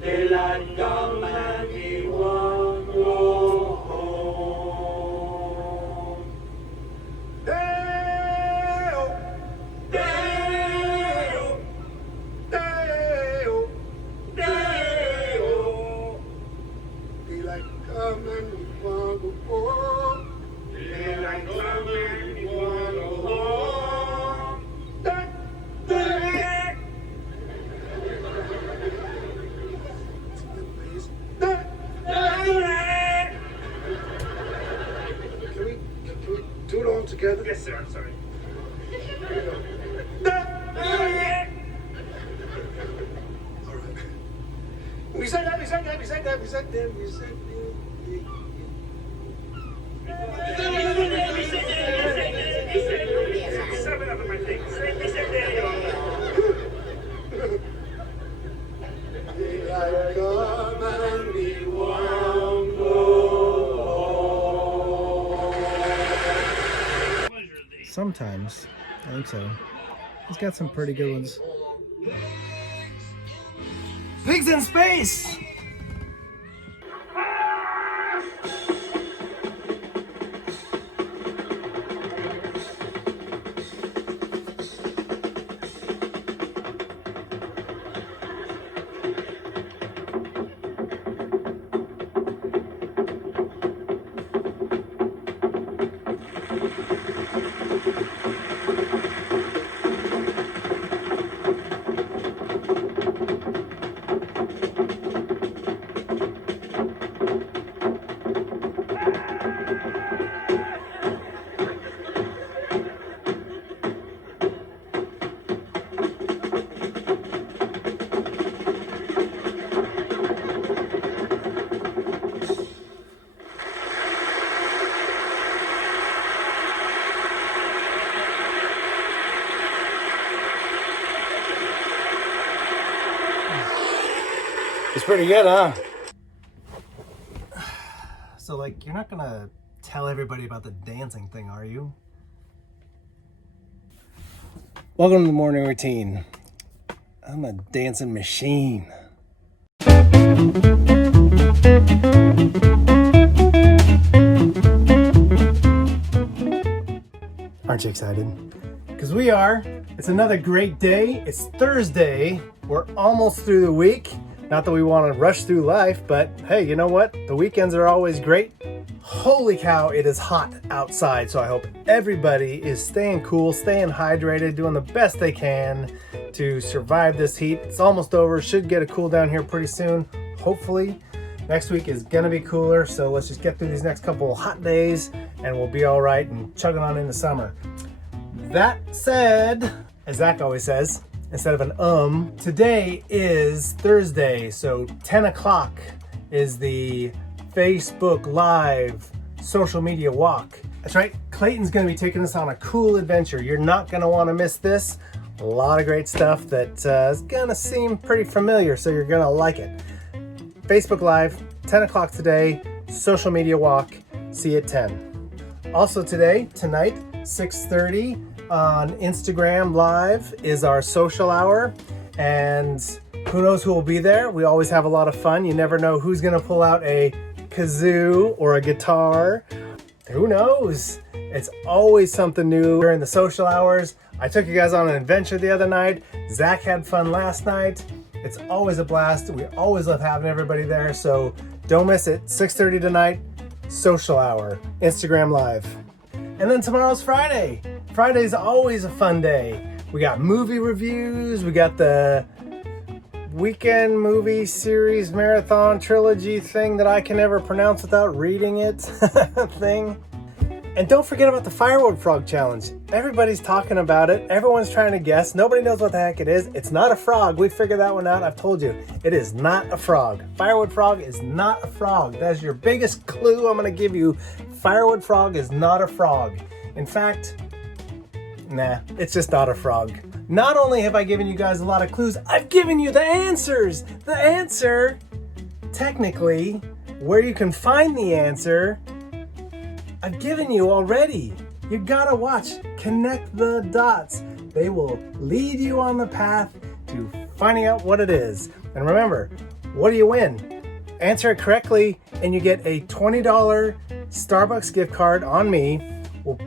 Daylight come and we won't go home. Day-o, day-o, day-o, day-o. Daylight come and we won't go home. Daylight come and we won't go home. Day, day. Please. Day, day. Can we do it all together? Yes, sir. I'm sorry. Day, day. All right. We said that. Sometimes, I think so. He's got some pretty good ones. Pigs in space! It's pretty good, huh? So, like, you're not gonna tell everybody about the dancing thing, are you? Welcome to the morning routine. I'm a dancing machine. Aren't you excited? Because we are. It's another great day. It's Thursday. We're almost through the week. Not that we want to rush through life, but hey, you know what? The weekends are always great. Holy cow, it is hot outside, so I hope everybody is staying cool, staying hydrated, doing the best they can to survive this heat. It's almost over. Should get a cool down here pretty soon, hopefully. Next week is gonna be cooler, so let's just get through these next couple of hot days and we'll be all right and chugging on into summer. That said, as Zach always says, instead of an today is Thursday, so 10 o'clock is the Facebook Live social media walk. That's right, Clayton's gonna be taking us on a cool adventure. You're not gonna wanna miss this. A lot of great stuff that is gonna seem pretty familiar, so you're gonna like it. Facebook Live, 10 o'clock today, social media walk, see you at 10. Also tonight, 6:30, on Instagram Live is our social hour, and who knows who will be there. We always have a lot of fun. You never know who's gonna pull out a kazoo or a guitar. Who knows? It's always something new during the social hours. I took you guys on an adventure the other night. Zach had fun last night. It's always a blast. We always love having everybody there, so don't miss it. 6:30 tonight, social hour, Instagram Live. And then tomorrow's Friday. Friday's always a fun day. We got movie reviews, we got the weekend movie series marathon trilogy thing that I can never pronounce without reading it thing. And don't forget about the firewood frog challenge. Everybody's talking about it. Everyone's trying to guess. Nobody knows what the heck it is. It's not a frog. We figured that one out. I've told you. It is not a frog. Firewood frog is not a frog. That's your biggest clue I'm going to give you. Firewood frog is not a frog. In fact, nah, it's just not a frog. Not only have I given you guys a lot of clues, I've given you the answers. The answer, technically, where you can find the answer, I've given you already. You gotta watch. Connect the dots. They will lead you on the path to finding out what it is. And remember, what do you win? Answer it correctly and you get a $20 Starbucks gift card on me. We'll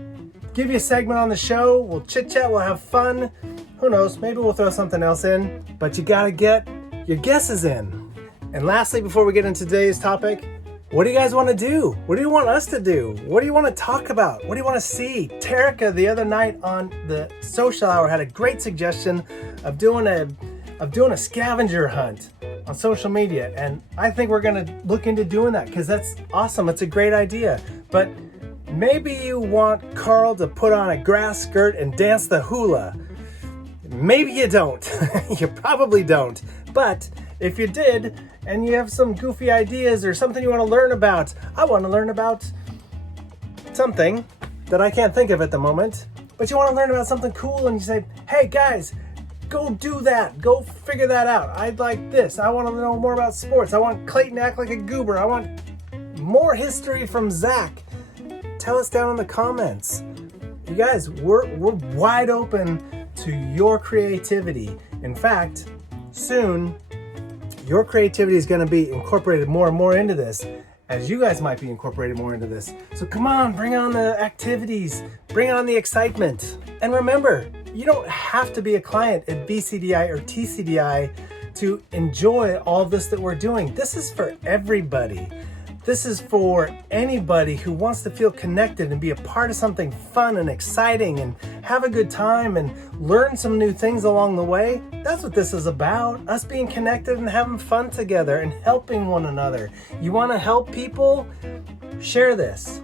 give you a segment on the show. We'll chit chat. We'll have fun. Who knows? Maybe we'll throw something else in. But you got to get your guesses in. And lastly, before we get into today's topic, what do you guys want to do? What do you want us to do? What do you want to talk about? What do you want to see? Terica the other night on the social hour had a great suggestion of doing a scavenger hunt on social media, and I think we're gonna look into doing that because that's awesome. It's a great idea. But maybe you want Carl to put on a grass skirt and dance the hula. Maybe you don't. You probably don't. But if you did, and you have some goofy ideas or something you want to learn about, I want to learn about something that I can't think of at the moment, but you want to learn about something cool and you say, hey guys, go do that. Go figure that out. I'd like this. I want to know more about sports. I want Clayton to act like a goober. I want more history from Zach. Tell us down in the comments. You guys, we're wide open to your creativity. In fact, soon, your creativity is going to be incorporated more and more into this, as you guys might be incorporated more into this. So come on, bring on the activities, bring on the excitement. And remember, you don't have to be a client at BCDI or TCDI to enjoy all this that we're doing. This is for everybody. This is for anybody who wants to feel connected and be a part of something fun and exciting and have a good time and learn some new things along the way. That's what this is about, us being connected and having fun together and helping one another. You want to help people? Share this.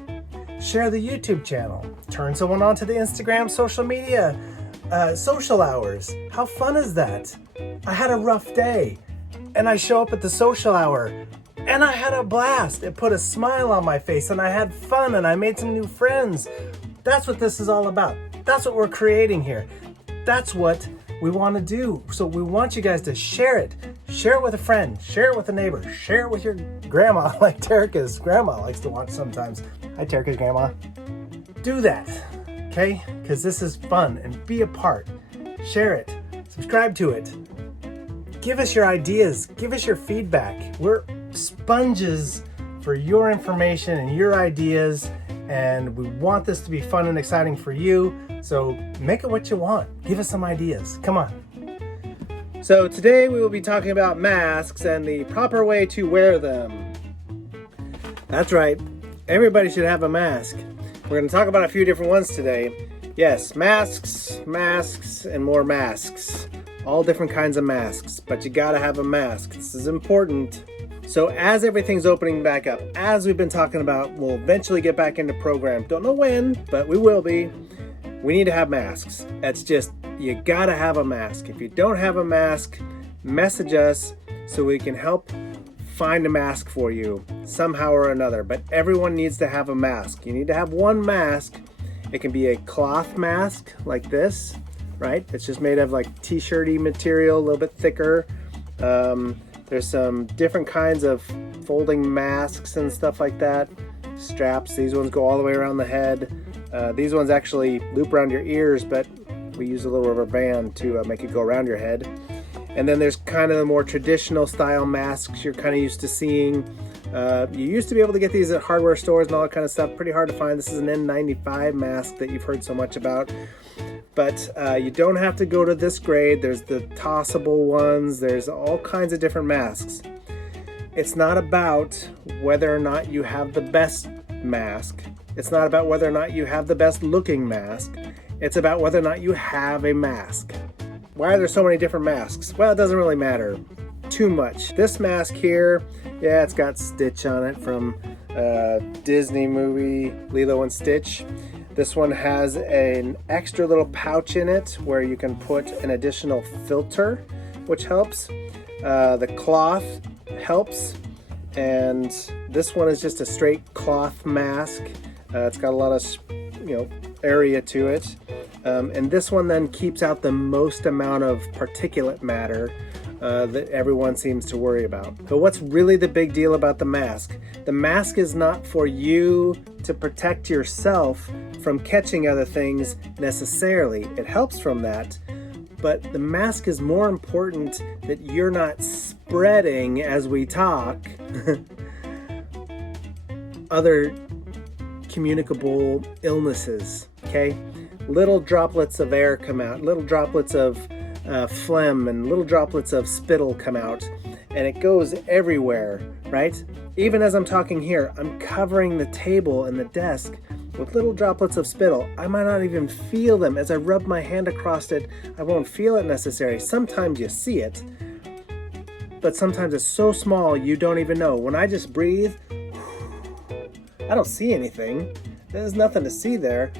Share the YouTube channel. Turn someone on to the Instagram social media social hours. How fun is that? I had a rough day and I show up at the social hour and I had a blast. It put a smile on my face and I had fun and I made some new friends. That's what this is all about. That's what we're creating here. That's what we want to do. So we want you guys to share it. Share it with a friend. Share it with a neighbor. Share it with your grandma, like Terica's grandma likes to watch sometimes. Hi, Terica's grandma. Do that, okay? Because this is fun and be a part. Share it. Subscribe to it. Give us your ideas. Give us your feedback. We're sponges for your information and your ideas, and we want this to be fun and exciting for you. So make it what you want. Give us some ideas. Come on. So today we will be talking about masks and the proper way to wear them. That's right. Everybody should have a mask. We're going to talk about a few different ones today. Yes, masks, and more masks. All different kinds of masks, but you gotta have a mask. This is important. So as everything's opening back up, as we've been talking about, we'll eventually get back into program. Don't know when, but we will be. We need to have masks. That's just, you gotta have a mask. If you don't have a mask, message us so we can help find a mask for you somehow or another. But everyone needs to have a mask. You need to have one mask. It can be a cloth mask like this, right? It's just made of like t-shirty material, a little bit thicker. There's some different kinds of folding masks and stuff like that. Straps, these ones go all the way around the head. These ones actually loop around your ears, but we use a little rubber band to make it go around your head. And then there's kind of the more traditional style masks you're kind of used to seeing. You used to be able to get these at hardware stores and all that kind of stuff. Pretty hard to find. This is an N95 mask that you've heard so much about. But you don't have to go to this grade. There's the tossable ones. There's all kinds of different masks. It's not about whether or not you have the best mask. It's not about whether or not you have the best looking mask. It's about whether or not you have a mask. Why are there so many different masks? Well, it doesn't really matter too much. This mask here, yeah, it's got Stitch on it from Disney movie Lilo and Stitch. This one has an extra little pouch in it where you can put an additional filter, which helps. The cloth helps. And this one is just a straight cloth mask. It's got a lot of, area to it. And this one then keeps out the most amount of particulate matter that everyone seems to worry about. But what's really the big deal about the mask? The mask is not for you to protect yourself from catching other things necessarily. It helps from that, but the mask is more important that you're not spreading as we talk other communicable illnesses, okay? Little droplets of air come out, little droplets of phlegm and little droplets of spittle come out, and it goes everywhere, right? Even as I'm talking here, I'm covering the table and the desk with little droplets of spittle. I might not even feel them. As I rub my hand across it, I won't feel it necessarily. Sometimes you see it, but sometimes it's so small you don't even know. When I just breathe, I don't see anything. There's nothing to see there,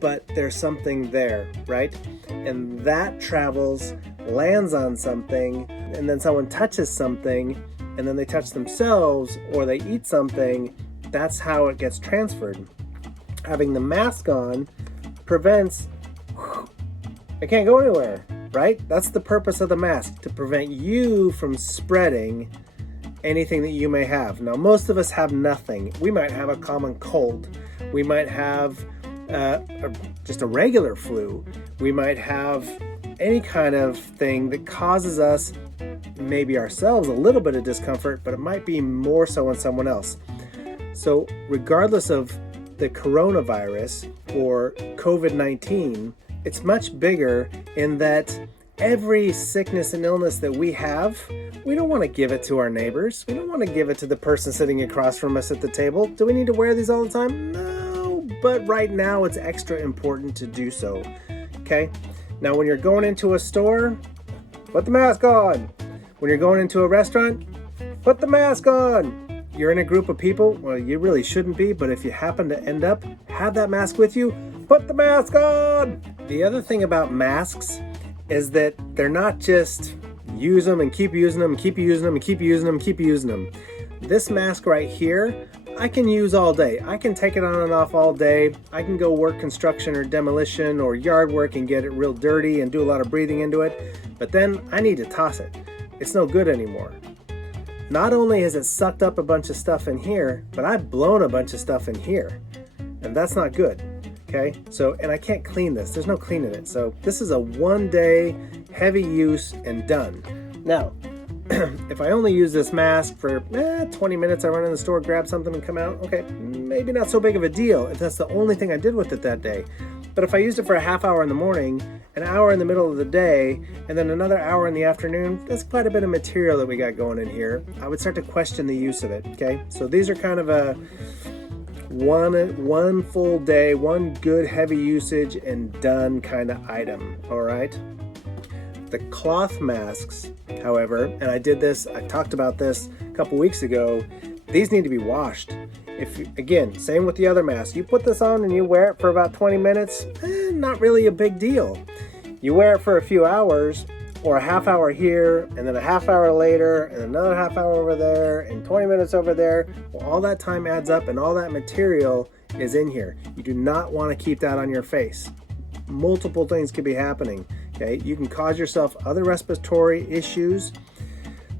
but there's something there, right? And that travels, lands on something, and then someone touches something, and then they touch themselves or they eat something. That's how it gets transferred. Having the mask on prevents, it can't go anywhere, right? That's the purpose of the mask, to prevent you from spreading anything that you may have. Now, most of us have nothing. We might have a common cold. We might have just a regular flu. We might have any kind of thing that causes us, maybe ourselves, a little bit of discomfort, but it might be more so in someone else. So regardless of the coronavirus or COVID-19, it's much bigger in that every sickness and illness that we have, we don't want to give it to our neighbors. We don't want to give it to the person sitting across from us at the table. Do we need to wear these all the time? No, but right now it's extra important to do so, okay? Now, when you're going into a store, put the mask on. When you're going into a restaurant, put the mask on. You're in a group of people, well, you really shouldn't be, but if you happen to end up, have that mask with you, put the mask on. The other thing about masks is that they're not just use them and keep using them, keep using them and keep using them, keep using them. This mask right here, I can use all day. I can take it on and off all day. I can go work construction or demolition or yard work and get it real dirty and do a lot of breathing into it, but then I need to toss it. It's no good anymore. Not only has it sucked up a bunch of stuff in here, but I've blown a bunch of stuff in here, and that's not good. Okay, so, and I can't clean this. There's no cleaning it. So this is a 1 day heavy use and done. Now, if I only use this mask for 20 minutes, I run in the store, grab something and come out, okay, maybe not so big of a deal if that's the only thing I did with it that day. But if I used it for a half hour in the morning, an hour in the middle of the day, and then another hour in the afternoon, that's quite a bit of material that we got going in here. I would start to question the use of it, okay? So these are kind of a one full day, one good heavy usage and done kind of item, all right? The cloth masks, however, and I talked about this a couple weeks ago, these need to be washed. Again, same with the other mask. You put this on and you wear it for about 20 minutes, not really a big deal. You wear it for a few hours, or a half hour here, and then a half hour later, and another half hour over there, and 20 minutes over there. Well, all that time adds up, and all that material is in here. You do not want to keep that on your face. Multiple things could be happening, okay? You can cause yourself other respiratory issues.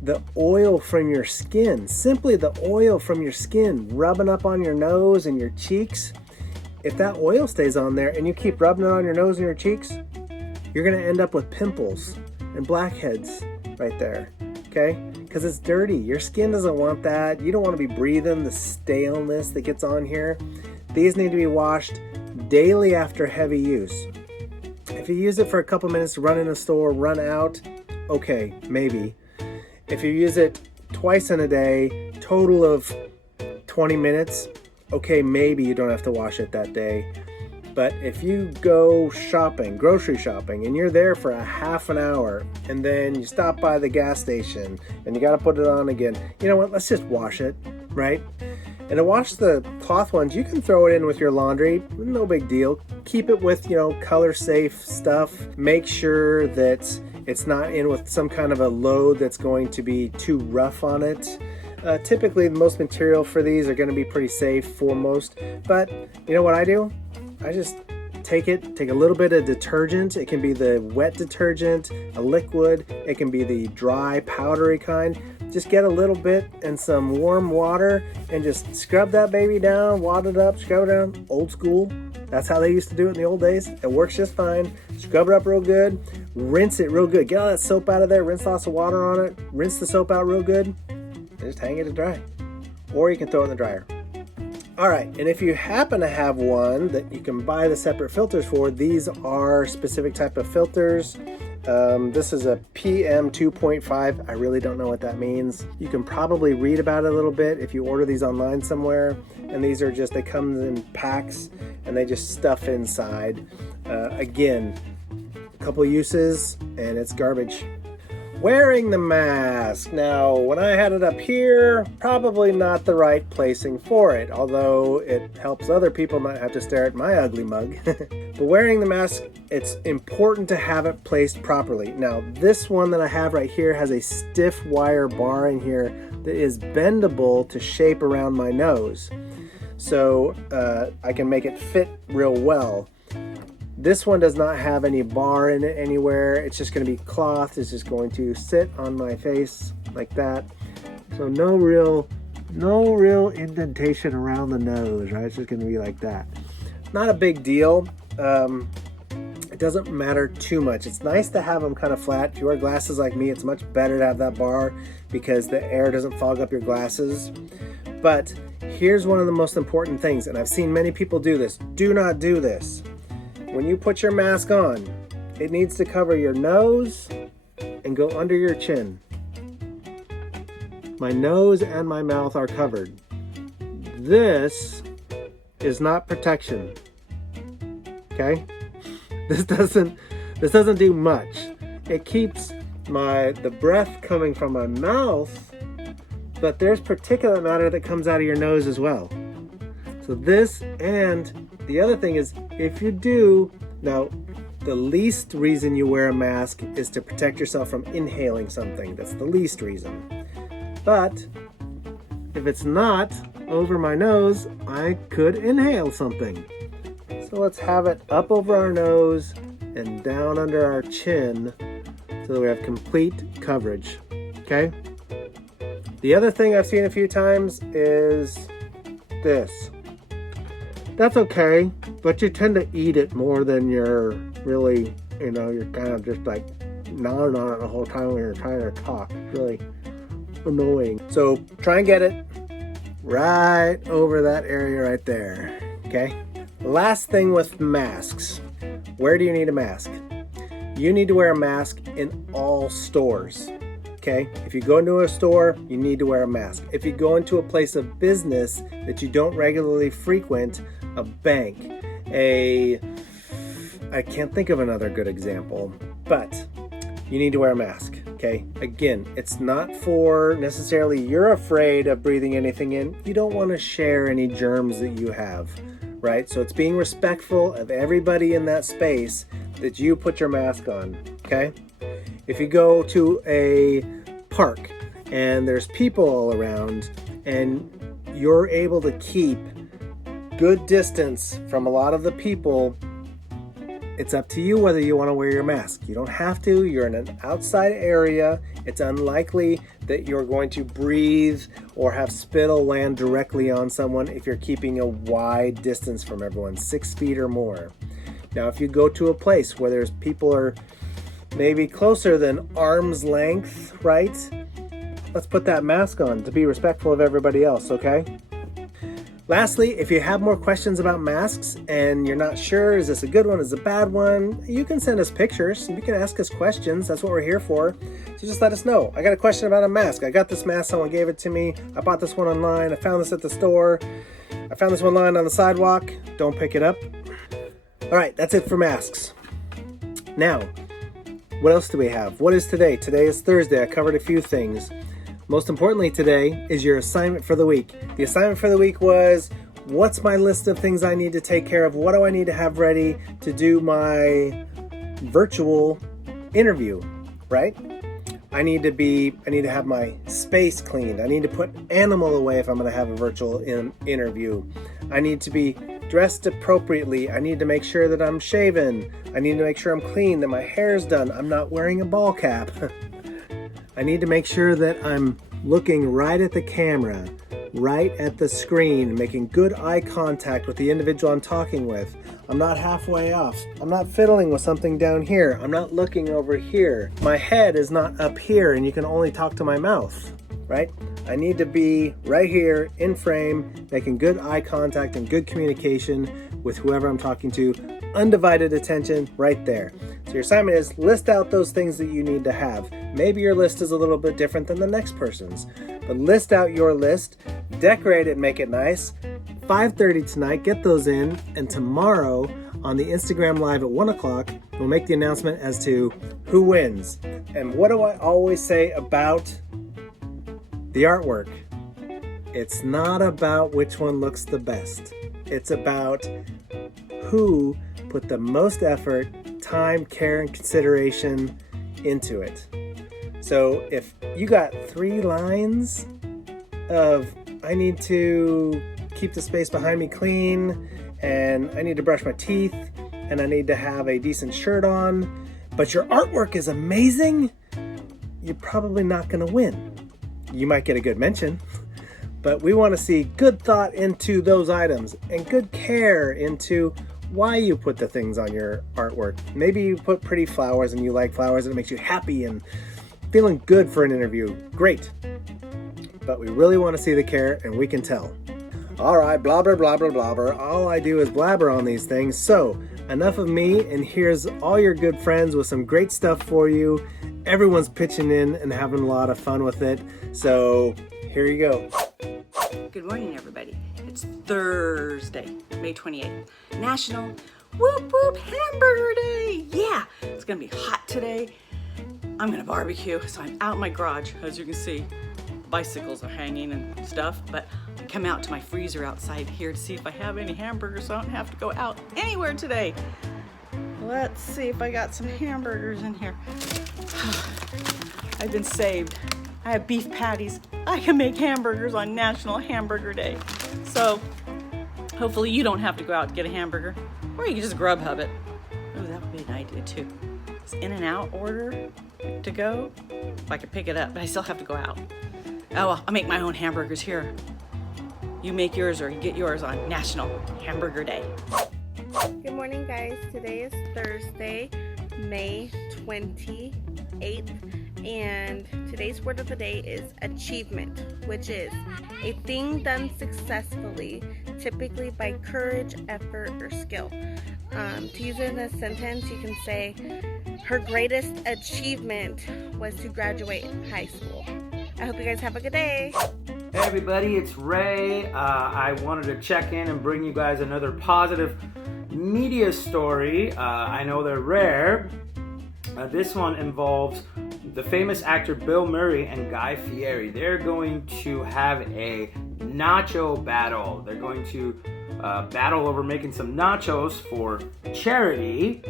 The oil from your skin, simply the oil from your skin rubbing up on your nose and your cheeks, if that oil stays on there and you keep rubbing it on your nose and your cheeks, you're going to end up with pimples and blackheads right there, okay? Because it's dirty. Your skin doesn't want that. You don't want to be breathing the staleness that gets on here. These need to be washed daily after heavy use. If you use it for a couple minutes to run in a store, run out, okay, maybe. If you use it twice in a day, total of 20 minutes, okay, maybe you don't have to wash it that day. But if you go shopping, grocery shopping, and you're there for a half an hour, and then you stop by the gas station, and you got to put it on again, you know what, let's just wash it, right? And to wash the cloth ones, you can throw it in with your laundry, no big deal. Keep it with, color safe stuff. Make sure that it's not in with some kind of a load that's going to be too rough on it. Typically, most material for these are going to be pretty safe for most, but you know what I do? I just take a little bit of detergent. It can be the wet detergent, a liquid. It can be the dry, powdery kind. Just get a little bit and some warm water and just scrub that baby down, wad it up, scrub it down. Old school. That's how they used to do it in the old days. It works just fine. Scrub it up real good. Rinse it real good. Get all that soap out of there. Rinse lots of water on it. Rinse the soap out real good. And just hang it to dry. Or you can throw it in the dryer. All right, and if you happen to have one that you can buy the separate filters for, these are specific type of filters. This is a PM 2.5. I really don't know what that means. You can probably read about it a little bit if you order these online somewhere. And these are just, they come in packs and they just stuff inside. Again, a couple uses and it's garbage. Wearing the mask. Now, when I had it up here, probably not the right placing for it, although it helps other people not have to stare at my ugly mug. But wearing the mask, it's important to have it placed properly. Now, this one that I have right here has a stiff wire bar in here that is bendable to shape around my nose. So I can make it fit real well. This one does not have any bar in it anywhere. It's just going to be cloth. It's just going to sit on my face like that. So no real indentation around the nose, right? It's just going to be like that. Not a big deal. It doesn't matter too much. It's nice to have them kind of flat. If you wear glasses like me, it's much better to have that bar because the air doesn't fog up your glasses. But here's one of the most important things, and I've seen many people do this. Do not do this. When you put your mask on, it needs to cover your nose and go under your chin. My nose and my mouth are covered. This is not protection. Okay? This doesn't do much. It keeps the breath coming from my mouth, but there's particulate matter that comes out of your nose as well. So this, and the other thing is, if you do, now the least reason you wear a mask is to protect yourself from inhaling something. That's the least reason. But if it's not over my nose, I could inhale something. So let's have it up over our nose and down under our chin so that we have complete coverage. Okay? The other thing I've seen a few times is this. That's okay, but you tend to eat it more than you're really, you're kind of just like gnawing on it the whole time when you're trying to talk. It's really annoying. So try and get it right over that area right there, okay? Last thing with masks. Where do you need a mask? You need to wear a mask in all stores. Okay, if you go into a store, you need to wear a mask. If you go into a place of business that you don't regularly frequent, a bank, I can't think of another good example, but you need to wear a mask, okay? Again, it's not for necessarily you're afraid of breathing anything in. You don't want to share any germs that you have, right? So it's being respectful of everybody in that space that you put your mask on, okay? If you go to a park and there's people all around and you're able to keep good distance from a lot of the people, it's up to you whether you want to wear your mask. You don't have to. You're in an outside area. It's unlikely that you're going to breathe or have spittle land directly on someone if you're keeping a wide distance from everyone, 6 feet or more. Now, if you go to a place where there's people are maybe closer than arm's length, right? Let's put that mask on to be respectful of everybody else, okay? Lastly, if you have more questions about masks and you're not sure, is this a good one, is it a bad one, you can send us pictures. You can ask us questions. That's what we're here for. So just let us know. I got a question about a mask. I got this mask. Someone gave it to me. I bought this one online. I found this at the store. I found this one lying on the sidewalk. Don't pick it up. All right, that's it for masks. Now, what else do we have? What is today? Today is Thursday. I covered a few things. Most importantly today is your assignment for the week. The assignment for the week was, what's my list of things I need to take care of? What do I need to have ready to do my virtual interview, right? I need to have my space cleaned. I need to put animal away if I'm going to have a virtual interview. I need to be dressed appropriately. I need to make sure that I'm shaven. I need to make sure I'm clean, that my hair's done. I'm not wearing a ball cap. I need to make sure that I'm looking right at the camera, right at the screen, making good eye contact with the individual I'm talking with. I'm not halfway off. I'm not fiddling with something down here. I'm not looking over here. My head is not up here and you can only talk to my mouth, right? I need to be right here in frame, making good eye contact and good communication with whoever I'm talking to. Undivided attention right there. So your assignment is list out those things that you need to have. Maybe your list is a little bit different than the next person's, but list out your list, decorate it, make it nice. 5:30 tonight, get those in, and tomorrow on the Instagram Live at 1 o'clock, we'll make the announcement as to who wins. And what do I always say about the artwork? It's not about which one looks the best. It's about who put the most effort, time, care, and consideration into it. So if you got 3 lines of, I need to keep the space behind me clean, and I need to brush my teeth, and I need to have a decent shirt on, but your artwork is amazing, you're probably not going to win. You might get a good mention, but we want to see good thought into those items and good care into why you put the things on your artwork. Maybe you put pretty flowers and you like flowers and it makes you happy and feeling good for an interview. Great. But we really want to see the care, and we can tell. All right, blabber, blabber, blabber. All I do is blabber on these things. So enough of me, and here's all your good friends with some great stuff for you. Everyone's pitching in and having a lot of fun with it. So here you go. Good morning, everybody. It's Thursday, May 28th, National Whoop Whoop Hamburger Day. Yeah, it's gonna be hot today. I'm gonna barbecue, so I'm out in my garage. As you can see, bicycles are hanging and stuff, but I come out to my freezer outside here to see if I have any hamburgers, so I don't have to go out anywhere today. Let's see if I got some hamburgers in here. I've been saved. I have beef patties. I can make hamburgers on National Hamburger Day. So hopefully you don't have to go out to get a hamburger, or you can just Grubhub it. Oh, that would be an idea too. Is In-N-Out order to go? If I could pick it up, but I still have to go out. Oh, well, I'll make my own hamburgers here. You make yours or you get yours on National Hamburger Day. Good morning, guys. Today is Thursday, May 28th, and today's word of the day is achievement, which is a thing done successfully, typically by courage, effort, or skill. To use it in a sentence, you can say, her greatest achievement was to graduate high school. I hope you guys have a good day. Hey everybody, it's Ray. I wanted to check in and bring you guys another positive media story. I know they're rare. This one involves the famous actor Bill Murray and Guy Fieri. They're going to have a nacho battle. They're going to battle over making some nachos for charity.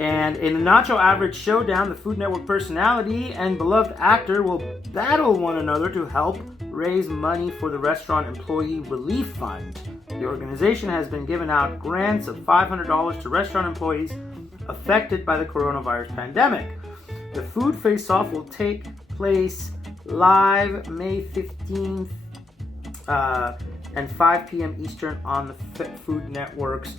And in a Nacho Average Showdown, the Food Network personality and beloved actor will battle one another to help raise money for the Restaurant Employee Relief Fund. The organization has been giving out grants of $500 to restaurant employees affected by the coronavirus pandemic. The Food Face-Off will take place live May 15th and 5 p.m. Eastern on the Food Network's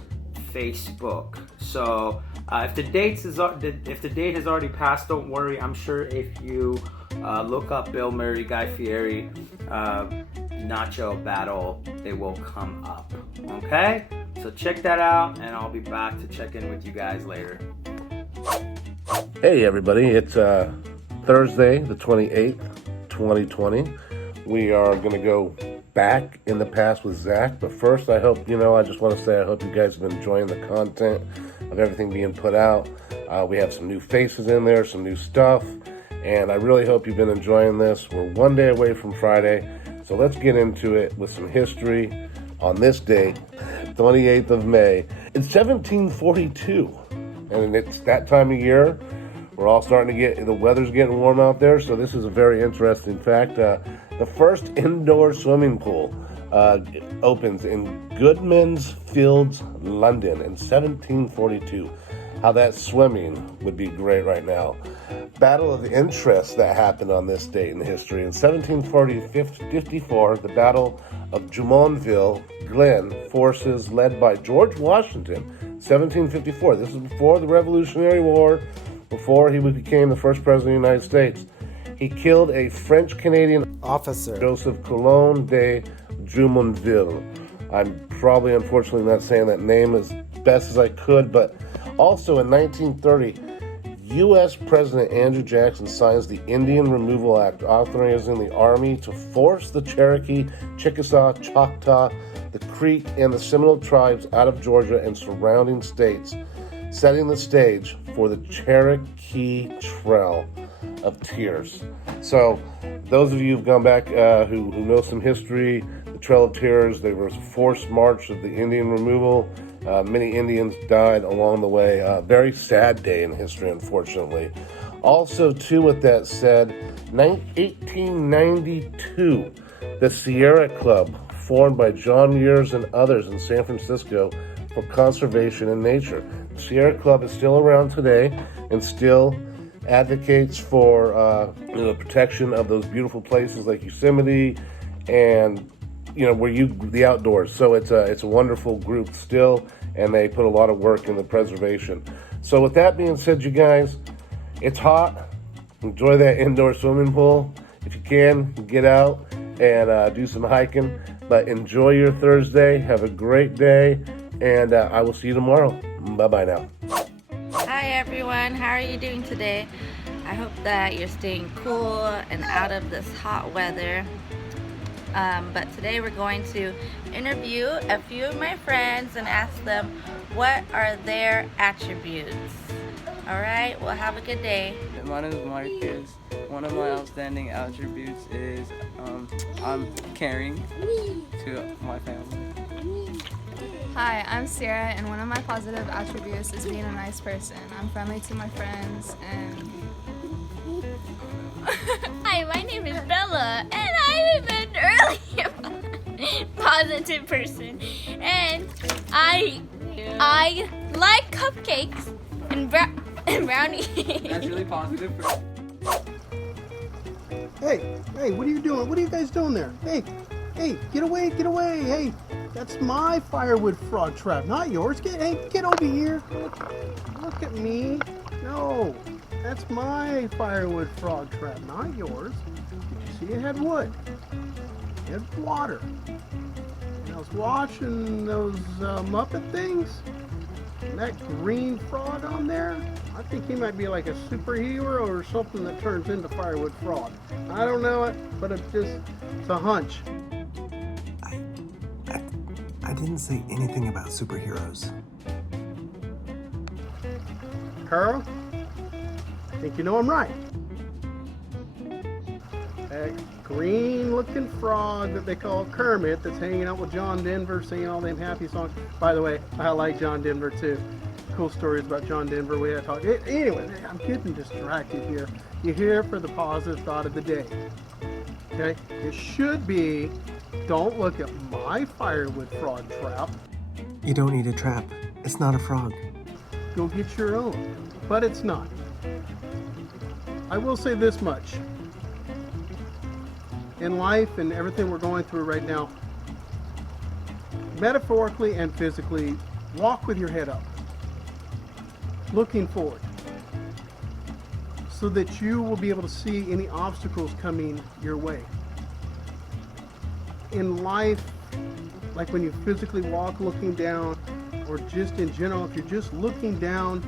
Facebook. So if the date has already passed, don't worry. I'm sure if you look up Bill Murray, Guy Fieri, Nacho Battle, it will come up. Okay? So check that out, and I'll be back to check in with you guys later. Hey everybody, it's Thursday the 28th, 2020. We are going to go back in the past with Zach, but first I hope, I just want to say I hope you guys have been enjoying the content of everything being put out. We have some new faces in there, some new stuff, and I really hope you've been enjoying this. We're one day away from Friday, so let's get into it with some history on this day, 28th of May. It's 1742, and it's that time of year. We're all starting to the weather's getting warm out there, so this is a very interesting fact. The first indoor swimming pool opens in Goodman's Fields, London in 1742. How that swimming would be great right now. Battle of interest that happened on this date in history. In 1754, the Battle of Jumonville Glen, forces led by George Washington, 1754. This is before the Revolutionary War, before he became the first president of the United States. He killed a French-Canadian Officer. Joseph Coulon de Jumonville. I'm probably, unfortunately, not saying that name as best as I could, but also in 1930, U.S. President Andrew Jackson signs the Indian Removal Act, authorizing the Army to force the Cherokee, Chickasaw, Choctaw, the Creek, and the Seminole tribes out of Georgia and surrounding states, setting the stage for the Cherokee Trail of Tears. So, those of you who've gone back, who know some history, the Trail of Tears, there was a forced march of the Indian removal. Many Indians died along the way. Very sad day in history, unfortunately. Also, too, with that said, 1892, the Sierra Club, formed by John Muirs and others in San Francisco for conservation and nature. The Sierra Club is still around today and still advocates for the protection of those beautiful places like Yosemite and the outdoors. So it's a wonderful group still, and they put a lot of work in the preservation. So with that being said, you guys, it's hot. Enjoy that indoor swimming pool. If you can, get out and do some hiking. But enjoy your Thursday. Have a great day, and I will see you tomorrow. Bye-bye now. Hi everyone, how are you doing today? I hope that you're staying cool and out of this hot weather. But today we're going to interview a few of my friends and ask them what are their attributes. Alright, well, have a good day. My name is Marcus. One of my outstanding attributes is I'm caring to my family. Hi, I'm Sarah, and one of my positive attributes is being a nice person. I'm friendly to my friends and... Hi, my name is Bella, and I'm an early positive person. And I like cupcakes and brownies. That's really positive. Hey, what are you doing? What are you guys doing there? Hey, get away. Hey, that's my firewood frog trap, not yours. Get over here. Look at me. No, that's my firewood frog trap, not yours. See, it had wood. It had water. And I was watching those Muppet things. And that green frog on there, I think he might be like a superhero or something that turns into firewood frog. I don't know it, but it's a hunch. I didn't say anything about superheroes. Carl, I think you know I'm right. That green-looking frog that they call Kermit that's hanging out with John Denver singing all them happy songs. By the way, I like John Denver too. Cool stories about John Denver. We had talk. Anyway, I'm getting distracted here. You're here for the positive thought of the day. Okay? It should be, don't look at my firewood frog trap. You don't need a trap. It's not a frog. Go get your own. But it's not. I will say this much. In life and everything we're going through right now, metaphorically and physically, walk with your head up, looking forward, so that you will be able to see any obstacles coming your way. In life, like when you physically walk looking down, or just in general, if you're just looking down,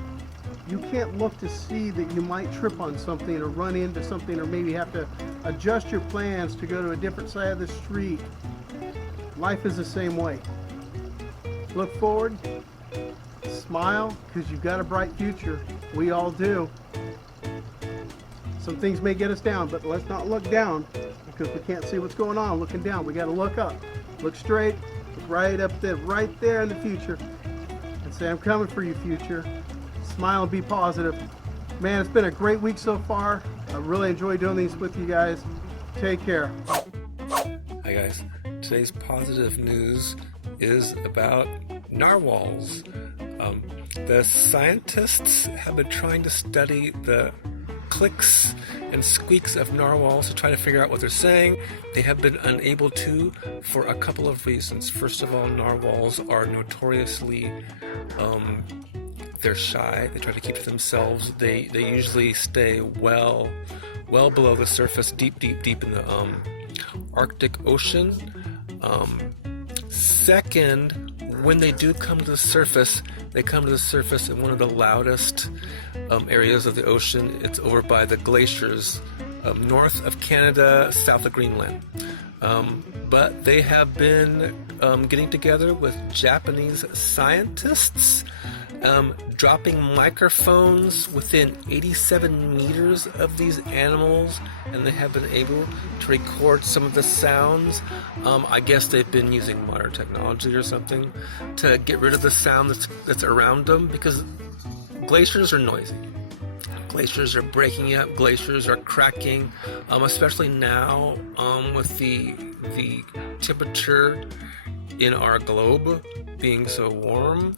you can't look to see that you might trip on something or run into something or maybe have to adjust your plans to go to a different side of the street. Life is the same way. Look forward, smile, because you've got a bright future. We all do. Some things may get us down, but let's not look down because we can't see what's going on looking down. We got to look up, look straight, look right up there, right there in the future, and say, I'm coming for you, future. Smile and be positive. Man, it's been a great week so far. I really enjoy doing these with you guys. Take care. Hi guys. today's positive news is about narwhals. The scientists have been trying to study the clicks and squeaks of narwhals to try to figure out what they're saying. They have been unable to for a couple of reasons. First of all, narwhals are notoriously they're shy. They try to keep to themselves. They usually stay well below the surface, deep in the Arctic Ocean. Second, when they do come to the surface, they come to the surface in one of the loudest areas of the ocean. It's over by the glaciers, north of Canada, south of Greenland. But they have been getting together with Japanese scientists, dropping microphones within 87 meters of these animals, and they have been able to record some of the sounds. I guess they've been using modern technology or something to get rid of the sound that's around them, because glaciers are noisy. Glaciers are breaking up, glaciers are cracking, especially now with the temperature in our globe being so warm.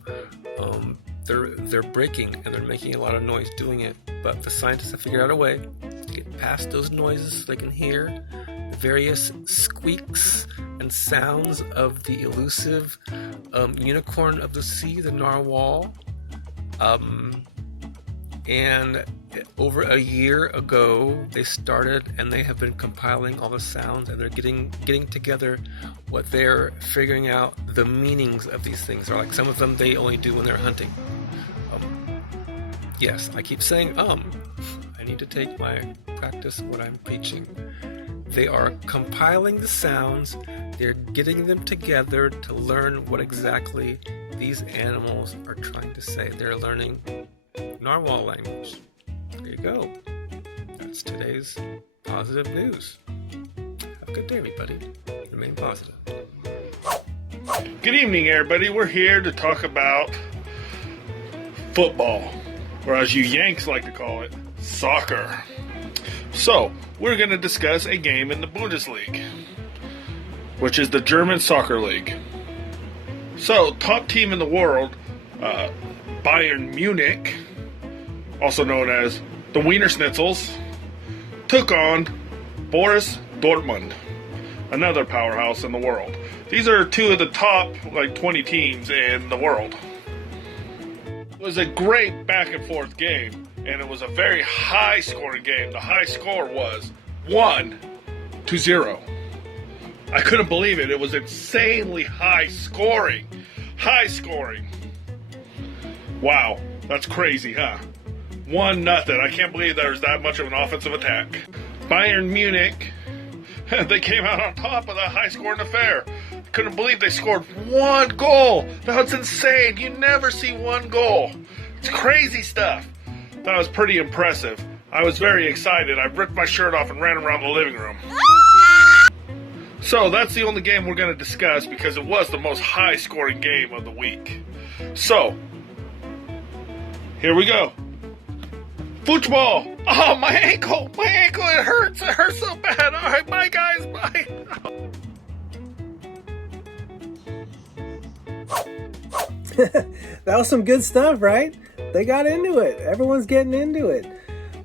They're breaking and they're making a lot of noise doing it, but the scientists have figured out a way to get past those noises so they can hear the various squeaks and sounds of the elusive unicorn of the sea, the narwhal. And over a year ago, they started, and they have been compiling all the sounds, and they're getting together what they're figuring out the meanings of these things are. Like some of them they only do when they're hunting. Yes, I keep saying I need to take my practice what I'm preaching. They are compiling the sounds. They're getting them together to learn what exactly these animals are trying to say. They're learning narwhal language. There you go. That's today's positive news. Have a good day, everybody. Remain positive. Good evening, everybody. We're here to talk about football, or as you Yanks like to call it, soccer. So, we're going to discuss a game in the Bundesliga, which is the German Soccer League. So, top team in the world, Bayern Munich, also known as the Wiener Schnitzels, took on Borussia Dortmund, another powerhouse in the world. These are two of the top 20 teams in the world. It was a great back and forth game, and it was a very high scoring game. The high score was 1-0. I couldn't believe it. It was insanely high scoring. High scoring. Wow, that's crazy, huh? 1-0. I can't believe there's that much of an offensive attack. Bayern Munich, they came out on top of that high-scoring affair. Couldn't believe they scored 1 goal. That's insane. You never see 1 goal. It's crazy stuff. That was pretty impressive. I was very excited. I ripped my shirt off and ran around the living room. So that's the only game we're going to discuss because it was the most high-scoring game of the week. So, here we go. Football! Oh, my ankle! My ankle, it hurts! It hurts so bad! Alright, bye guys, bye! That was some good stuff, right? They got into it. Everyone's getting into it.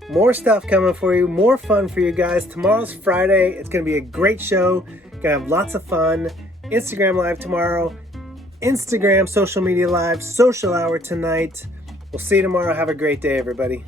More stuff coming for you, more fun for you guys. Tomorrow's Friday. It's going to be a great show. Gonna have lots of fun. Instagram Live tomorrow. Instagram Social Media Live. Social Hour tonight. We'll see you tomorrow. Have a great day, everybody.